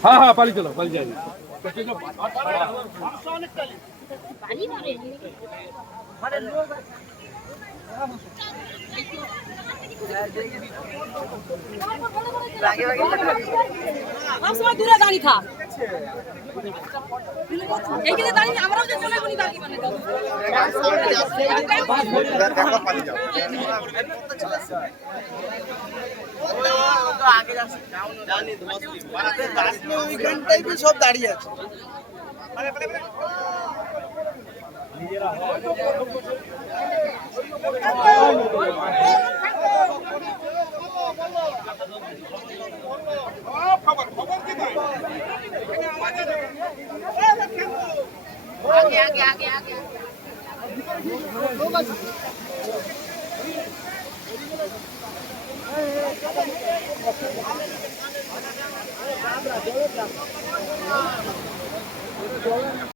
हाँ हाँ पाली चलो पाली जाएगी हम समय दूर गाड़ी था एक ही दानी আমরাও যে চলে বলি বাকি মানে তো আগে যাচ্ছে জানি বারাতে আসলে ওইখানটাই তো সব দাঁড়িয়ে আছে নিজেরা आगे आगे आगे आगे